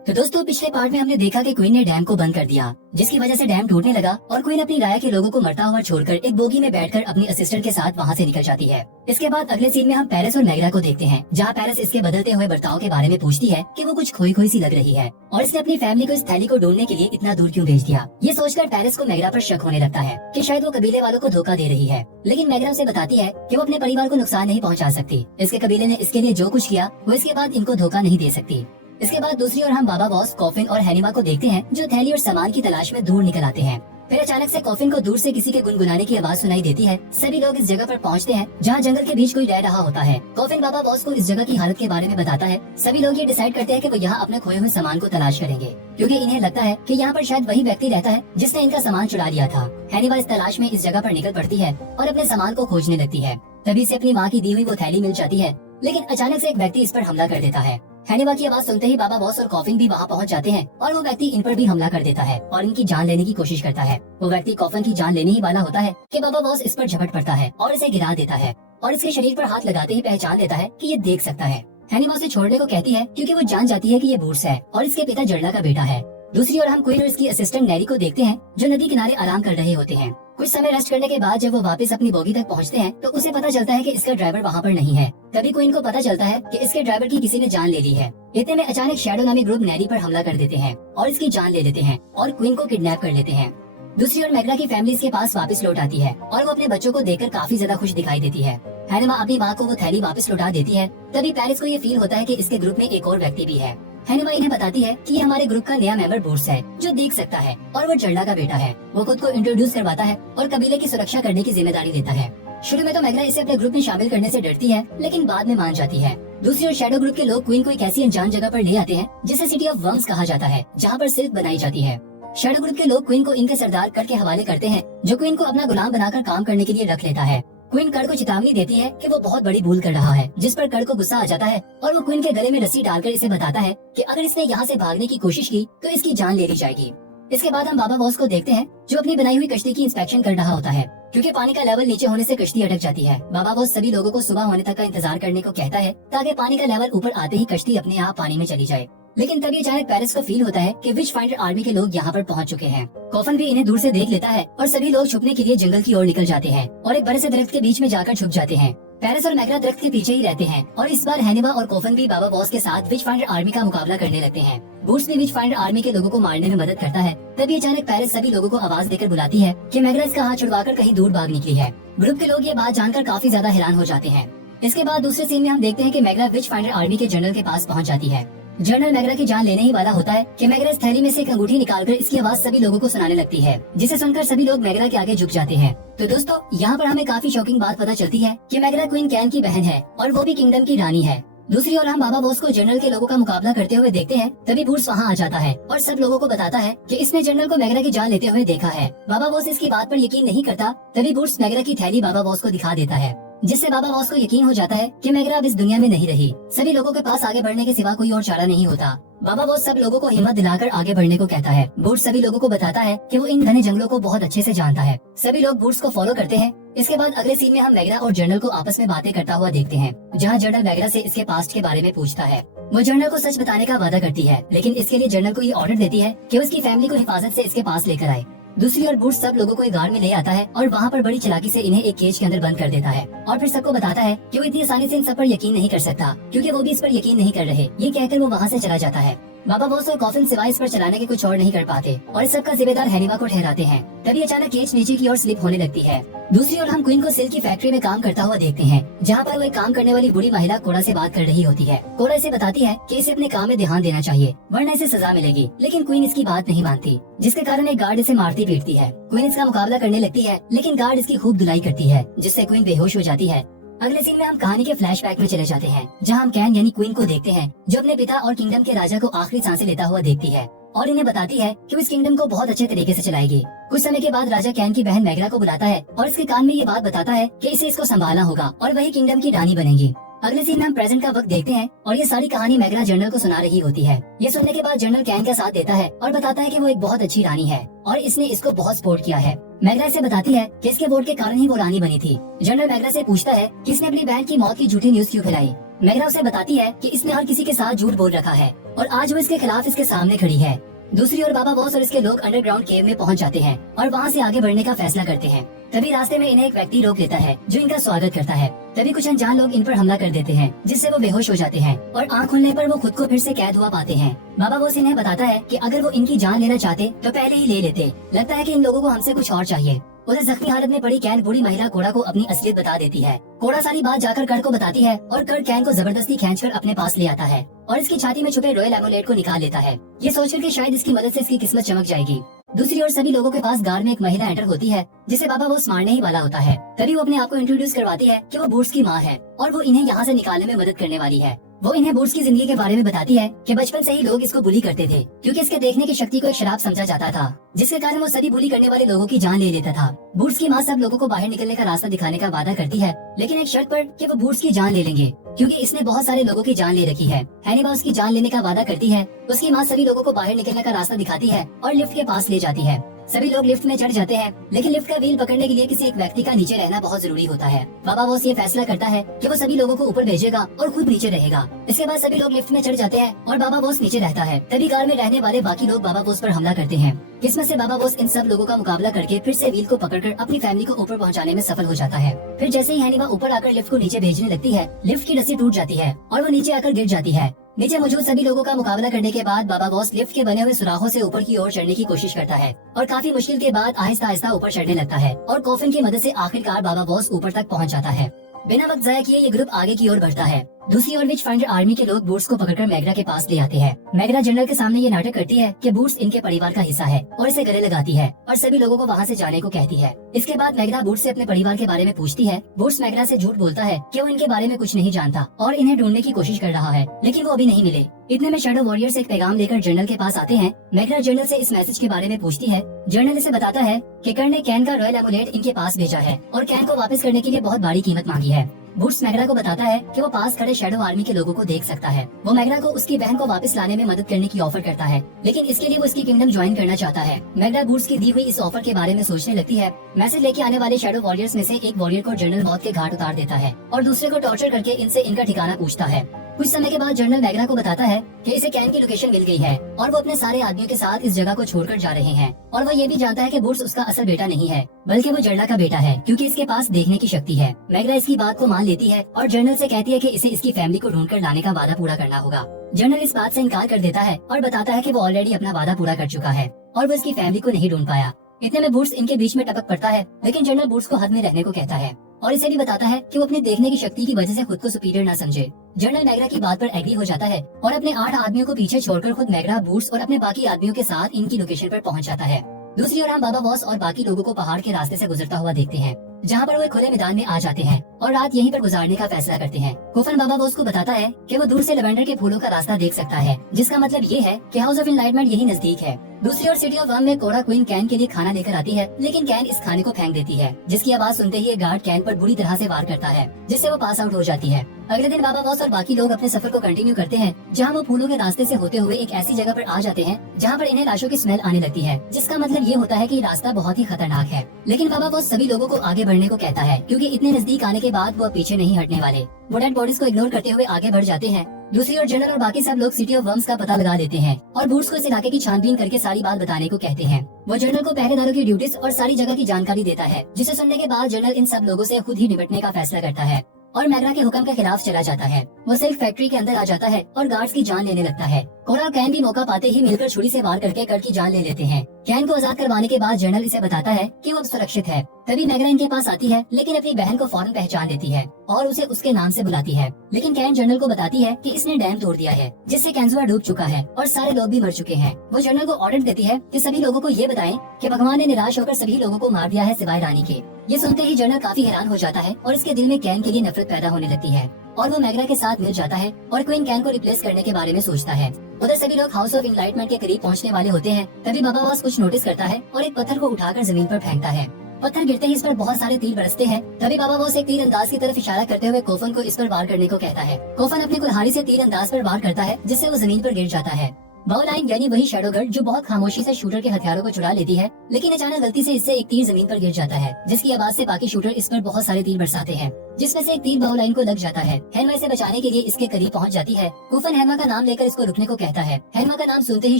तो दोस्तों पिछले पार्ट में हमने देखा कि क्वीन ने डैम को बंद कर दिया, जिसकी वजह से डैम टूटने लगा और क्वीन अपनी राया के लोगों को मरता हुआ छोड़कर एक बोगी में बैठकर अपनी असिस्टेंट के साथ वहाँ से निकल जाती है। इसके बाद अगले सीन में हम पेरिस और मैगरा को देखते हैं, जहाँ पेरिस इसके बदलते हुए बर्ताव के बारे में पूछती है कि वो कुछ खोई खोई सी लग रही है और इसने अपनी फैमिली को इस थैली को ढूंढने के लिए इतना दूर क्यों भेज दिया। ये सोचकर पेरिस को मैगरा पर शक होने लगता है कि शायद वो कबीले वालों को धोखा दे रही है, लेकिन मैगरा उसे बताती है कि वो अपने परिवार को नुकसान नहीं पहुँचा सकती। इसके कबीले ने इसके लिए जो कुछ किया वो इसके बाद इनको धोखा नहीं दे सकती। इसके बाद दूसरी ओर हम बाबा बॉस, कॉफिन और हैनिमा को देखते हैं, जो थैली और सामान की तलाश में दूर निकल आते हैं। फिर अचानक से कॉफिन को दूर से किसी के गुनगुनाने की आवाज सुनाई देती है। सभी लोग इस जगह पर पहुंचते हैं, जहां जंगल के बीच कोई रह रहा होता है। कॉफिन बाबा बॉस को इस जगह की हालत के बारे में बताता है। सभी लोग ये डिसाइड करते हैं कि वो यहाँ अपने खोए हुए सामान को तलाश करेंगे, क्योंकि इन्हें लगता है कि यहाँ पर शायद वही व्यक्ति रहता है जिसने इनका सामान चुरा लिया था। हैनिमा इस तलाश में इस जगह पर निकल पड़ती है और अपने सामान को खोजने लगती है। तभी से अपनी माँ की दी हुई वो थैली मिल जाती है, लेकिन अचानक से एक व्यक्ति इस पर हमला कर देता है। हैनिमा की आवाज सुनते ही बाबा बॉस और कॉफिन भी वहाँ पहुँच जाते हैं और वो व्यक्ति इन पर भी हमला कर देता है और इनकी जान लेने की कोशिश करता है। वो व्यक्ति कॉफिन की जान लेने ही वाला होता है कि बाबा बॉस इस पर झपट पड़ता है और इसे गिरा देता है और इसके शरीर पर हाथ लगाते ही पहचान लेता है कि ये देख सकता है। हैनिमा उसे छोड़ने को कहती है, क्योंकि वो जान जाती है कि ये बूट्स है और इसके पिता जर्ला का बेटा है। दूसरी ओर हम क्वीन और इसकी असिस्टेंट नेरी को देखते हैं, जो नदी किनारे आराम कर रहे होते हैं। कुछ समय रेस्ट करने के बाद जब वो वापस अपनी बोगी तक पहुंचते हैं, तो उसे पता चलता है कि इसका ड्राइवर वहाँ पर नहीं है। तभी क्वीन को पता चलता है कि इसके ड्राइवर की किसी ने जान ले ली है। इतने में अचानक शैडो नामी ग्रुप नेरी पर हमला कर देते हैं और इसकी जान ले लेते हैं और क्वीन को किडनैप कर लेते हैं। दूसरी ओर मैगरा की फैमिली इसके पास वापस लौट आती है और वो अपने बच्चों को देखकर काफी ज्यादा खुश दिखाई देती है। हैनिमा अपनी माँ को वो थैली वापस लौटा देती है। तभी पेरिस को ये फील होता है कि इसके ग्रुप में एक और व्यक्ति भी है। हैनिमा इन्हें बताती है कि ये हमारे ग्रुप का नया मेंबर बूट्स है, जो देख सकता है और वो जर्ला का बेटा है। वो खुद को इंट्रोड्यूस करवाता है और कबीले की सुरक्षा करने की जिम्मेदारी लेता है। शुरू में तो मैगरा इसे अपने ग्रुप में शामिल करने से डरती है, लेकिन बाद में मान जाती है। दूसरी ओर शैडो ग्रुप के लोग क्वीन को एक ऐसी अनजान जगह पर ले आते हैं, जिसे सिटी ऑफ वर्म्स कहा जाता है, जहाँ पर सिल्क बनाई जाती है। शैडो ग्रुप के लोग क्वीन को इनके सरदार कट के हवाले करते हैं, जो क्वीन को अपना गुलाम बनाकर काम करने के लिए रख लेता है। क्वीन कड़ को चेतावनी देती है कि वो बहुत बड़ी भूल कर रहा है, जिस पर कड़ को गुस्सा आ जाता है और वो क्वीन के गले में रस्सी डालकर इसे बताता है कि अगर इसने यहाँ से भागने की कोशिश की तो इसकी जान ले ली जाएगी। इसके बाद हम बाबा बॉस को देखते हैं, जो अपनी बनाई हुई कश्ती की इंस्पेक्शन कर रहा होता है, क्योंकि पानी का लेवल नीचे होने से कश्ती अटक जाती है। बाबा बॉस सभी लोगों को सुबह होने तक का इंतजार करने को कहता है, ताकि पानी का लेवल ऊपर आते ही कश्ती अपने आप पानी में चली जाए। लेकिन तभी अचानक पेरिस को फील होता है कि विच फाइंडर आर्मी के लोग यहाँ पर पहुँच चुके हैं। कॉफन भी इन्हें दूर से देख लेता है और सभी लोग छुपने के लिए जंगल की ओर निकल जाते हैं और एक बड़े से दरख्त के बीच में जाकर छुप जाते हैं। पेरिस और मैगरा दरख्त के पीछे ही रहते हैं और इस बार हैनिमा और कॉफन भी बाबा बॉस के साथ विच फाइंडर आर्मी का मुकाबला करने लगते हैं। बूट्स भी विच फाइंडर आर्मी के लोगों को मारने में मदद करता है। तभी अचानक पेरिस सभी लोगों को आवाज देकर बुलाती है कि मैगरा इसका हाथ छुड़वाकर कहीं दूर भाग निकली है। ग्रुप के लोग ये बात जानकर काफी ज्यादा हैरान हो जाते हैं। इसके बाद दूसरे सीन में हम देखते हैं कि मैगरा विच फाइंडर आर्मी के जनरल के पास पहुंच जाती है। जनरल मैगरा की जान लेने ही वाला होता है कि मैगरा इस थैली में से एक अंगूठी निकालकर इसकी आवाज सभी लोगों को सुनाने लगती है, जिसे सुनकर सभी लोग मैगरा के आगे झुक जाते हैं। तो दोस्तों यहाँ पर हमें काफी शॉकिंग बात पता चलती है कि मैगरा क्वीन कैन की बहन है और वो भी किंगडम की रानी है। दूसरी ओर हम बाबा बॉस को जनरल के लोगों का मुकाबला करते हुए देखते हैं। तभी बूट्स वहाँ आ जाता है और सब लोगों को बताता है कि इसने जनरल को मैगरा की जान लेते हुए देखा है। बाबा बॉस इसकी बात पर यकीन नहीं करता। तभी बूट्स मैगरा की थैली बाबा बॉस को दिखा देता है, जिससे बाबा बॉस को यकीन हो जाता है कि मैगरा अब इस दुनिया में नहीं रही। सभी लोगों के पास आगे बढ़ने के सिवा कोई और चारा नहीं होता। बाबा बॉस सब लोगों को हिम्मत दिलाकर आगे बढ़ने को कहता है। बूट्स सभी लोगों को बताता है कि वो इन घने जंगलों को बहुत अच्छे से जानता है। सभी लोग बूट्स को फॉलो करते हैं। इसके बाद अगले सीन में हम मैगरा और जनरल को आपस में बातें करता हुआ देखते हैं, जहाँ जनरल मैगरा से इसके पास्ट के बारे में पूछता है। वो जनरल को सच बताने का वादा करती है, लेकिन इसके लिए जनरल को ये ऑर्डर देती है कि उसकी फैमिली को हिफाजत से इसके पास लेकर आए। दूसरी ओर बूट्स सब लोगों को एक गार्ड में ले आता है और वहाँ पर बड़ी चालाकी से इन्हें एक केज के अंदर बंद कर देता है और फिर सबको बताता है कि वो इतनी आसानी से इन सब पर यकीन नहीं कर सकता, क्योंकि वो भी इस पर यकीन नहीं कर रहे। ये कहकर वो वहाँ से चला जाता है। बाबा बॉस और कॉफिन सिवाय इस पर चलाने के कुछ और नहीं कर पाते और इस सब का जिम्मेदार हैनिमा को ठहराते हैं। तभी अचानक केज नीचे की ओर स्लिप होने लगती है। दूसरी ओर हम क्वीन को सिल्क की फैक्ट्री में काम करता हुआ देखते हैं, जहाँ पर वो एक काम करने वाली बूढ़ी महिला कोड़ा से बात कर रही होती है। कोड़ा इसे बताती है कि इसे अपने काम में ध्यान देना चाहिए, वरना इसे सजा मिलेगी। लेकिन क्वीन इसकी बात नहीं मानती, जिसके कारण एक गार्ड इसे मारती पीटती है। क्वीन इसका मुकाबला करने लगती है, लेकिन गार्ड इसकी खूब धुलाई करती है, जिससे क्वीन बेहोश हो जाती है। अगले सीन में हम कहानी के फ्लैशबैक में चले जाते हैं, जहाँ हम कैन यानी क्वीन को देखते हैं, जो अपने पिता और किंगडम के राजा को आखिरी सांसें लेता हुआ देखती है और इन्हें बताती है कि वो इस किंगडम को बहुत अच्छे तरीके से चलाएगी। कुछ समय के बाद राजा कैन की बहन मैगरा को बुलाता है और इसके कान में ये बात बताता है कि इसे इसको संभालना होगा और वही किंगडम की रानी बनेगी। अगले सीन में हम प्रेजेंट का वक्त देखते हैं और ये सारी कहानी मैगरा जनरल को सुना रही होती है। ये सुनने के बाद जनरल कैन का साथ देता है और बताता है कि वो एक बहुत अच्छी रानी है और इसने इसको बहुत सपोर्ट किया है। मैगरा इसे बताती है कि इसके वोट के कारण ही वो रानी बनी थी। जनरल मैगरा से पूछता है कि इसने अपनी बहन की मौत की झूठी न्यूज क्यों फैलाई। मैगरा उसे बताती है कि इसने हर किसी के साथ झूठ बोल रखा है और आज वो इसके खिलाफ इसके सामने खड़ी है। दूसरी ओर बाबा बॉस और इसके लोग अंडरग्राउंड केव में पहुंच जाते हैं और वहाँ से आगे बढ़ने का फैसला करते हैं। तभी रास्ते में इन्हें एक व्यक्ति रोक लेता है जो इनका स्वागत करता है। तभी कुछ अनजान लोग इन पर हमला कर देते हैं जिससे वो बेहोश हो जाते हैं और आंख खुलने पर वो खुद को फिर से कैद हुआ पाते हैं। बाबा बॉस इन्हें बताता है कि अगर वो इनकी जान लेना चाहते तो पहले ही ले लेते। लगता है कि इन लोगों को हमसे कुछ और चाहिए। उधर जख्मी हालत में पड़ी कैन बूढ़ी महिला कोड़ा को अपनी असलियत बता देती है। कोड़ा सारी बात जाकर कर्ट को बताती है और कर्ट कैन को जबरदस्ती खींचकर अपने पास ले आता है और इसकी छाती में छुपे रॉयल एमुलेट को निकाल लेता है। ये सोचकर कि शायद इसकी मदद से इसकी किस्मत चमक जाएगी। दूसरी ओर सभी लोगों के पास गार्ड में एक महिला एंटर होती है जिसे बाबा बॉस मारने ही वाला होता है। तभी वो अपने आप को इंट्रोड्यूस करवाती है कि वो बूट्स की माँ है और वो इन्हें यहाँ से निकालने में मदद करने वाली है। वो इन्हें बूट्स की जिंदगी के बारे में बताती है कि बचपन से ही लोग इसको बुली करते थे क्योंकि इसके देखने की शक्ति को एक शराब समझा जाता था, जिसके कारण वो सभी बुली करने वाले लोगों की जान ले लेता था। बूट्स की माँ सब लोगों को बाहर निकलने का रास्ता दिखाने का वादा करती है, लेकिन एक शर्त पर कि वो बूट्स की जान ले लेंगे क्योंकि इसने बहुत सारे लोगों की जान ले रखी है। हैनिबा उसकी जान लेने का वादा करती है। उसकी माँ सभी लोगों को बाहर निकलने का रास्ता दिखाती है और लिफ्ट के पास ले जाती है। सभी लोग लिफ्ट में चढ़ जाते हैं, लेकिन लिफ्ट का व्हील पकड़ने के लिए किसी एक व्यक्ति का नीचे रहना बहुत जरूरी होता है। बाबा बॉस ये फैसला करता है कि वो सभी लोगों को ऊपर भेजेगा और खुद नीचे रहेगा। इसके बाद सभी लोग लिफ्ट में चढ़ जाते हैं और बाबा बॉस नीचे रहता है। तभी कार में रहने वाले बाकी लोग बाबा बॉस पर हमला करते हैं। किस्मत से बाबा बॉस इन सब लोगों का मुकाबला करके फिर से व्हील को पकड़कर अपनी फैमिली को ऊपर पहुंचाने में सफल हो जाता है। फिर जैसे ही हैनिबा ऊपर आकर लिफ्ट को नीचे भेजने लगती है, लिफ्ट की रस्सी टूट जाती है और वो नीचे आकर गिर जाती है। नीचे मौजूद सभी लोगों का मुकाबला करने के बाद बाबा बॉस लिफ्ट के बने हुए सुराखों से ऊपर की ओर चढ़ने की कोशिश करता है और काफी मुश्किल के बाद आहिस्ता आहिस्ता ऊपर चढ़ने लगता है और कॉफिन की मदद से आखिरकार बाबा बॉस ऊपर तक पहुंच जाता है। बिना वक्त जाया किए ये ग्रुप आगे की ओर बढ़ता है। दूसरी ओर विच फाइंडर आर्मी के लोग बूट्स को पकड़कर मैगरा के पास ले आते हैं। मैगरा जनरल के सामने ये नाटक करती है कि बूट्स इनके परिवार का हिस्सा है और इसे गले लगाती है और सभी लोगों को वहाँ से जाने को कहती है। इसके बाद मैगरा बूट्स से अपने परिवार के बारे में पूछती है। बूट्स मैगरा से झूठ बोलता है कि वो इनके बारे में कुछ नहीं जानता और इन्हें ढूंढने की कोशिश कर रहा है, लेकिन वो अभी नहीं मिले। इतने में शैडो वॉरियर्स एक पैगाम लेकर जनरल के पास आते हैं। मैगरा जनरल से इस मैसेज के बारे में पूछती है। जनरल इसे बताता है कि कर्ट ने कैन का रॉयल एमुलेट इनके पास भेजा है और कैन को वापस करने के लिए बहुत बड़ी कीमत मांगी है। बूट्स मैगरा को बताता है कि वो पास खड़े शैडो आर्मी के लोगों को देख सकता है। वो मैगरा को उसकी बहन को वापस लाने में मदद करने की ऑफर करता है, लेकिन इसके लिए वो इसकी किंगडम ज्वाइन करना चाहता है। मैगरा बूट्स की दी हुई इस ऑफर के बारे में सोचने लगती है। मैसेज लेके आने वाले शैडो वॉरियर्स में से एक वॉरियर को जनरल मौत के घाट उतार देता है और दूसरे को टॉर्चर करके इनसे इनका ठिकाना पूछता है। कुछ समय के बाद जनरल मैगरा को बताता है कि इसे कैन की लोकेशन मिल गई है और वो अपने सारे आदमियों के साथ इस जगह को छोड़कर जा रहे हैं और वो ये भी जानता है कि बूट्स उसका असल बेटा नहीं है बल्कि वो जर्ला का बेटा है क्योंकि इसके पास देखने की शक्ति है। मैगरा इसकी बात को मान लेती है और जनरल से कहती है कि इसे इसकी फैमिली को ढूंढकर लाने का वादा पूरा करना होगा। जनरल इस बात से इनकार कर देता है और बताता है कि वो ऑलरेडी अपना वादा पूरा कर चुका है और वो इसकी फैमिली को नहीं ढूंढ पाया। इतने में बूट्स इनके बीच में टपक पड़ता है, लेकिन जनरल बूट्स को हद में रहने को कहता है और इसे भी बताता है कि वो अपने देखने की शक्ति की वजह से खुद को सुपीरियर न समझे। जनरल मैगरा की बात पर एग्री हो जाता है और अपने 8 आदमियों को पीछे छोड़कर खुद मैगरा, बूट्स और अपने बाकी आदमियों के साथ इनकी लोकेशन पर पहुंच जाता है। दूसरी ओर हम बाबा बॉस और बाकी लोगों को पहाड़ के रास्ते से गुजरता हुआ देखते हैं, जहाँ पर वो एक खुले मैदान में आ जाते हैं और रात यहीं पर गुजारने का फैसला करते हैं। कोफन बाबा बॉस को बताता है कि वो दूर से लेवेंडर के फूलों का रास्ता देख सकता है, जिसका मतलब ये है कि हाउस ऑफ एनलाइटमेंट यही नजदीक है। दूसरी ओर सिटी ऑफ वर्म में कोड़ा क्वीन कैन के लिए खाना लेकर आती है, लेकिन कैन इस खाने को फेंक देती है, जिसकी आवाज सुनते ही गार्ड कैन पर बुरी तरह से वार करता है, जिससे वो पास आउट हो जाती है। अगले दिन बाबा बॉस और बाकी लोग अपने सफर को कंटिन्यू करते हैं, जहाँ वो फूलों के रास्ते से होते हुए एक ऐसी जगह पर आ जाते हैं जहाँ पर इन्हें लाशों की स्मेल आने लगती है, जिसका मतलब ये होता है कि रास्ता बहुत ही खतरनाक है। लेकिन बाबा बॉस सभी लोगों को आगे बढ़ने को कहता है क्योंकि इतने नजदीक आने के बाद वो पीछे नहीं हटने वाले। वो डेड बॉडीज को इग्नोर करते हुए आगे बढ़ जाते हैं। दूसरी ओर जनरल और बाकी सब लोग सिटी ऑफ वर्म्स का पता लगा देते हैं और बूट्स को इस इलाके की छानबीन करके सारी बात बताने को कहते हैं। वो जनरल को पहरेदारों की ड्यूटीज और सारी जगह की जानकारी देता है, जिसे सुनने के बाद जनरल इन सब लोगों से खुद ही निपटने का फैसला करता है और मैगरा के हुक्म के खिलाफ चला जाता है। वो सिल्क फैक्ट्री के अंदर आ जाता है और गार्ड्स की जान लेने लगता है। कोड़ा और कैन भी मौका पाते ही मिलकर छुरी से वार करके कर्ट की जान ले लेते हैं। कैन को आजाद करवाने के बाद जनरल इसे बताता है कि वो अब सुरक्षित है। तभी मैगरा इनके पास आती है, लेकिन अपनी बहन को फौरन पहचान लेती है और उसे उसके नाम से बुलाती है। लेकिन कैन जनरल को बताती है कि इसने डैम तोड़ दिया है, जिससे कैंजुआ डूब चुका है और सारे लोग भी मर चुके हैं। वो जनरल को ऑर्डर देती है कि सभी लोगों को ये बताएं कि भगवान ने निराश होकर सभी लोगों को मार दिया है सिवाय रानी के। ये सुनते ही जनरल काफी हैरान हो जाता है और इसके दिल में कैन के लिए नफरत पैदा होने लगती है और वो मैगरा के साथ मिल जाता है और क्वीन कैन को रिप्लेस करने के बारे में सोचता है। उधर सभी लोग हाउस ऑफ एनलाइटमेंट के करीब पहुंचने वाले होते हैं। तभी बाबा बॉस कुछ नोटिस करता है और एक पत्थर को उठाकर जमीन पर फेंकता है। पत्थर गिरते ही इस पर बहुत सारे तीर बरसते हैं। तभी बाबा बॉस एक तीर अंदाज की तरफ इशारा करते हुए कोफन को इस पर वार करने को कहता है। कोफन अपनी कुल्हाड़ी से तीर अंदाज पर वार करता है, जिससे वो जमीन पर गिर जाता है। बाउलाइन यानी वही शैडो गर्ल जो बहुत खामोशी से शूटर के हथियारों को चुरा लेती है, लेकिन अचानक गलती से इससे एक तीर जमीन पर गिर जाता है, जिसकी आवाज से बाकी शूटर इस पर बहुत सारे तीर बरसाते हैं, जिसमें से एक तीर बाउलाइन को लग जाता है। हेनमा इसे बचाने के लिए इसके करीब पहुंच जाती है। कूफन हेनमा का नाम लेकर इसको रुकने को कहता है। हेनमा का नाम सुनते ही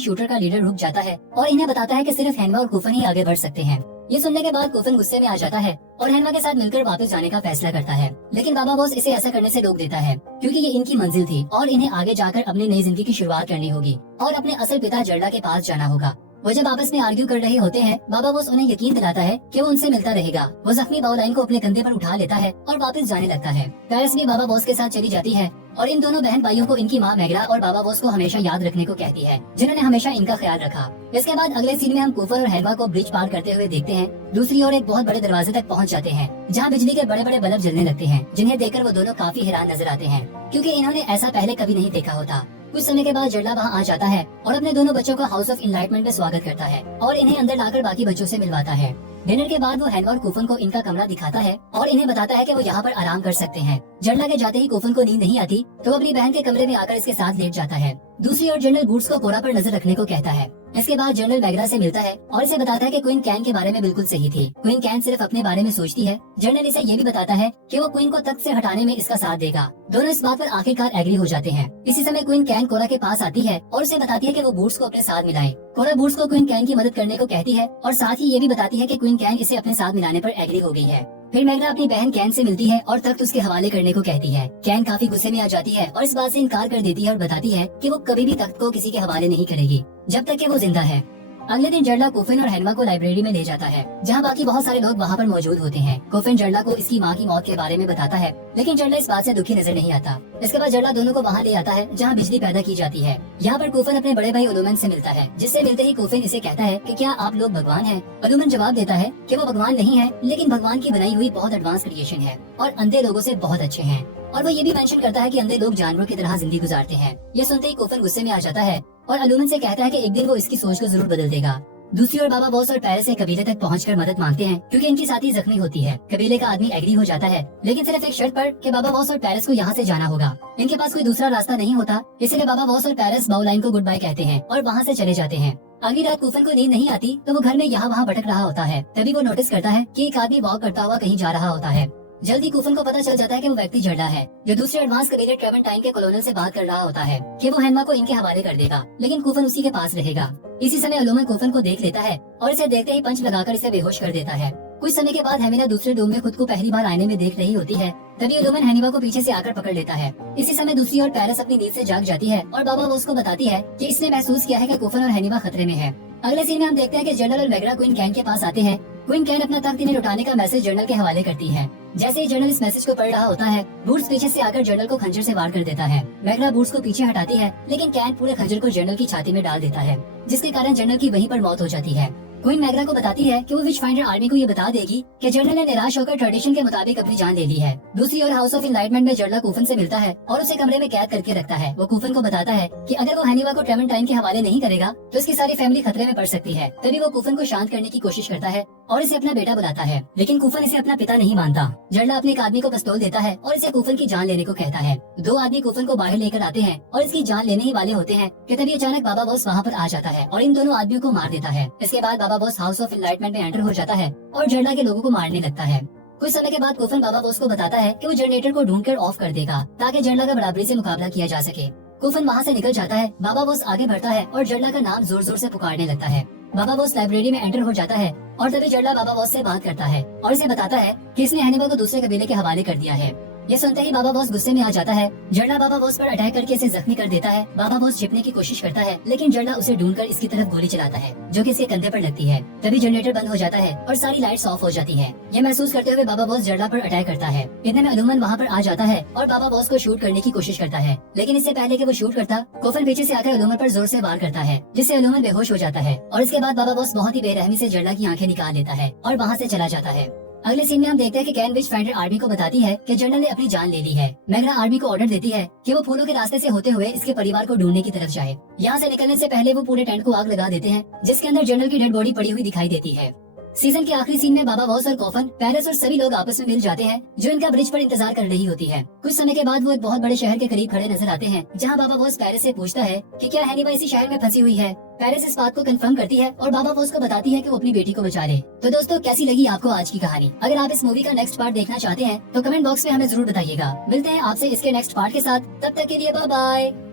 शूटर का लीडर रुक जाता है और इन्हें बताता है कि सिर्फ हेनमा और कूफन ही आगे बढ़ सकते हैं। ये सुनने के बाद कूफन गुस्से में आ जाता है और हेनमा के साथ मिलकर वापस जाने का फैसला करता है, लेकिन बाबा बॉस इसे ऐसा करने से रोक देता है, क्योंकि ये इनकी मंजिल थी और इन्हें आगे जाकर अपनी नई जिंदगी की शुरुआत करनी होगी और अपने असल पिता जर्डा के पास जाना होगा। वो जब आपस में आर्ग्यू कर रहे होते हैं, बाबा बॉस उन्हें यकीन दिलाता है कि वो उनसे मिलता रहेगा। वो जख्मी बाउलाइन को अपने कंधे पर उठा लेता है और वापस जाने लगता है। पेरिस भी बाबा बॉस के साथ चली जाती है और इन दोनों बहन भाइयों को इनकी माँ मैगरा और बाबा बॉस को हमेशा याद रखने को कहती है, जिन्होंने हमेशा इनका ख्याल रखा। इसके बाद अगले सीन में हम कूफर और हेनमा को ब्रिज पार करते हुए देखते हैं। दूसरी ओर एक बहुत बड़े दरवाजे तक पहुंच जाते हैं, जहां बिजली के बड़े बड़े बल्ब जलने लगते हैं, जिन्हें देखकर वो दोनों काफी हैरान नजर आते हैं, क्योंकि इन्होंने ऐसा पहले कभी नहीं देखा होता। कुछ समय के बाद जर्डा वहाँ आ जाता है और अपने दोनों बच्चों का हाउस ऑफ इनलाइटमेंट में स्वागत करता है और इन्हें अंदर लाकर बाकी बच्चों से मिलवाता है। डिनर के बाद वो हेनमा और कूफन को इनका कमरा दिखाता है और इन्हें बताता है कि वो यहाँ पर आराम कर सकते हैं। जर्डा के जाते ही कूफन को नींद नहीं आती, तो अपनी बहन के कमरे में आकर इसके साथ लेट जाता है। दूसरी ओर जनरल बूट्स को कोरा पर नजर रखने को कहता है। इसके बाद जनरल मैगरा से मिलता है और इसे बताता है कि क्वीन कैन के बारे में बिल्कुल सही थी। क्वीन कैन सिर्फ अपने बारे में सोचती है। जनरल इसे ये भी बताता है कि वो क्वीन को तख्त से हटाने में इसका साथ देगा। दोनों इस बात पर आखिरकार एग्री हो जाते हैं। इसी समय क्वीन कैन कोरा के पास आती है और उसे बताती है कि वो बूट्स को अपने साथ मिलाए। कोरा बूट्स को क्वीन कैन की मदद करने को कहती है और साथ ही ये भी बताती है कि क्वीन कैन इसे अपने साथ मिलाने पर एग्री हो गई है। फिर मैगरा अपनी बहन कैन से मिलती है और तख्त उसके हवाले करने को कहती है। कैन काफी गुस्से में आ जाती है और इस बात से इनकार कर देती है और बताती है कि वो कभी भी तख्त को किसी के हवाले नहीं करेगी जब तक कि वो जिंदा है। अगले दिन जर्डा कूफिन और हेनमा को लाइब्रेरी में ले जाता है, जहाँ बाकी बहुत सारे लोग वहाँ पर मौजूद होते हैं। कूफिन जर्डा को इसकी माँ की मौत के बारे में बताता है, लेकिन जर्डा इस बात से दुखी नजर नहीं आता। इसके बाद जर्डा दोनों को वहाँ ले आता है जहाँ बिजली पैदा की जाती है। यहाँ पर कूफिन अपने बड़े भाई ओलुमन से मिलता है, जिससे मिलते ही कूफिन इसे कहता है कि क्या आप लोग भगवान हैं? ओलुमन जवाब देता है कि वो भगवान नहीं है, लेकिन भगवान की बनाई हुई बहुत एडवांस क्रिएशन है और अंधे लोगों से बहुत अच्छे हैं। और वो ये भी मेंशन करता है कि अंधे लोग जानवरों की तरह जिंदगी गुजारते हैं। ये सुनते ही कूफिन गुस्से में आ जाता है और ओलुमन से कहता है कि एक दिन वो इसकी सोच को जरूर बदल देगा। दूसरी ओर बाबा बॉस और पेरिस एक कबीले तक पहुंचकर मदद मांगते हैं, क्योंकि इनकी साथी जख्मी होती है। कबीले का आदमी एग्री हो जाता है, लेकिन सिर्फ एक शर्त पर कि बाबा बॉस और पेरिस को यहाँ से जाना होगा। इनके पास कोई दूसरा रास्ता नहीं होता, इसलिए बाबा बॉस और पेरिस बाउलाइन को गुड बाय कहते हैं और वहाँ से चले जाते हैं। अगली रात कूफन को नींद नहीं आती, तो वो घर में यहाँ वहाँ भटक रहा होता है। तभी वो नोटिस करता है कि एक आदमी वॉक करता हुआ कहीं जा रहा होता है। जल्दी कूफन को पता चल जाता है कि वो व्यक्ति जर्डा है, जो दूसरे एडवांस कबीले ट्रेवेंटाइन के कॉलोनल से बात कर रहा होता है कि वो हेनमा को इनके हवाले कर देगा, लेकिन कूफन उसी के पास रहेगा। इसी समय ओलुमन कूफन को देख लेता है और इसे देखते ही पंच लगाकर इसे बेहोश कर देता है। कुछ समय के बाद हेमिना दूसरे रूम में खुद को पहली बार आईने में देख रही होती है। तभी ओलुमन हेनिमा को पीछे से आकर पकड़ लेता है। इसी समय दूसरी ओर पेरिस अपनी नींद से जाग जाती है और बाबा बॉस को बताती है कि इसने महसूस किया है कि कूफन और हेनिमा खतरे में है। अगले सीन में हम देखते हैं कि जनरल और मैगरा क्वीन कैन के पास आते हैं। क्वीन कैन अपना तख्त इन्हें लौटाने का मैसेज जनरल के हवाले करती है। जैसे ही जनरल इस मैसेज को पढ़ रहा होता है, बूट्स पीछे से आकर जनरल को खंजर से वार कर देता है। मैगरा बूट्स को पीछे हटाती है, लेकिन कैन पूरे खंजर को जनरल की छाती में डाल देता है, जिसके कारण जनरल की वहीं पर मौत हो जाती है। क्वीन मैगरा को बताती है कि वो विच फाइंडर आर्मी को ये बता देगी कि जनरल ने निराश होकर ट्रेडिशन के मुताबिक अपनी जान ले ली है। दूसरी ओर हाउस ऑफ इनलाइटमेंट में जर्डा कूफन से मिलता है और उसे कमरे में कैद करके रखता है। वो कूफन को बताता है कि अगर वो हेनिमा को ट्रेवेंटाइन के हवाले नहीं करेगा तो उसकी सारी फैमिली खतरे में पड़ सकती है। तभी वो कूफन को शांत करने की कोशिश करता है और इसे अपना बेटा बुलाता है, लेकिन कूफन इसे अपना पिता नहीं मानता। जर्डा अपने एक आदमी को पिस्तौल देता है और इसे कूफन की जान लेने को कहता है। दो आदमी कूफन को बाहर लेकर आते हैं और इसकी जान लेने ही वाले होते हैं कि तभी अचानक बाबा बॉस वहाँ पर आ जाता है और इन दोनों आदमियों को मार देता है। इसके बाद बाबा बॉस हाउस ऑफ इनलाइटमेंट में एंटर हो जाता है और जर्डा के लोगों को मारने लगता है। कुछ समय के बाद कूफन बाबा बॉस को बताता है कि वो जनरेटर को ढूंढकर ऑफ कर देगा ताकि जर्डा का बराबरी से मुकाबला किया जा सके। कूफन वहाँ से निकल जाता है। बाबा बॉस आगे बढ़ता है और जर्डा का नाम जोर जोर से पुकारने लगता है। बाबा बॉस लाइब्रेरी में एंटर हो जाता है और तभी जर्डा बाबा बॉस से बात करता है और इसे बताता है कि इसने हेनिमा को दूसरे कबीले के हवाले कर दिया है। ये सुनते ही बाबा बॉस गुस्से में आ जाता है। जर्डा बाबा बॉस पर अटैक करके इसे जख्मी कर देता है। बाबा बॉस छिपने की कोशिश करता है, लेकिन जर्डा उसे ढूंढकर इसकी तरफ गोली चलाता है, जो कि इसके कंधे पर लगती है। तभी जनरेटर बंद हो जाता है और सारी लाइट्स ऑफ हो जाती है। ये महसूस करते हुए बाबा बॉस जर्डा पर अटैक करता है। इतने में ओलुमन वहाँ पर आ जाता है और बाबा बॉस को शूट करने की कोशिश करता है, लेकिन इससे पहले कि वो शूट करता, कूफन पीछे से आकर ओलुमन पर जोर से वार करता है, जिससे ओलुमन बेहोश हो जाता है। और इसके बाद बाबा बॉस बहुत ही बेरहमी से जर्डा की आंखें निकाल लेता है और वहाँ से चला जाता है। अगले सीन में हम देखते हैं कि कैन विच फाइंडर आर्मी को बताती है कि जनरल ने अपनी जान ले ली है। मैगरा आर्मी को ऑर्डर देती है कि वो फूलों के रास्ते से होते हुए इसके परिवार को ढूंढने की तरफ जाए। यहाँ से निकलने से पहले वो पूरे टेंट को आग लगा देते हैं, जिसके अंदर जनरल की डेड बॉडी पड़ी हुई दिखाई देती है। सीजन के आखिरी सीन में बाबा वॉस और कॉफन, पेरिस और सभी लोग आपस में मिल जाते हैं जो इनका ब्रिज पर इंतजार कर रही होती है। कुछ समय के बाद वो एक बहुत बड़े शहर के करीब खड़े नजर आते हैं जहाँ बाबा वॉस पेरिस से पूछता है कि क्या हैनिबा इसी शहर में फंसी हुई है। पेरिस इस बात को कंफर्म करती है और बाबा वॉस को बताती है कि वो अपनी बेटी को बचा ले। तो दोस्तों, कैसी लगी आपको आज की कहानी? अगर आप इस मूवी का नेक्स्ट पार्ट देखना चाहते हैं तो कमेंट बॉक्स में हमें जरूर बताइएगा। मिलते हैं आपसे इसके नेक्स्ट पार्ट के साथ, तब तक के लिए बाय बाय।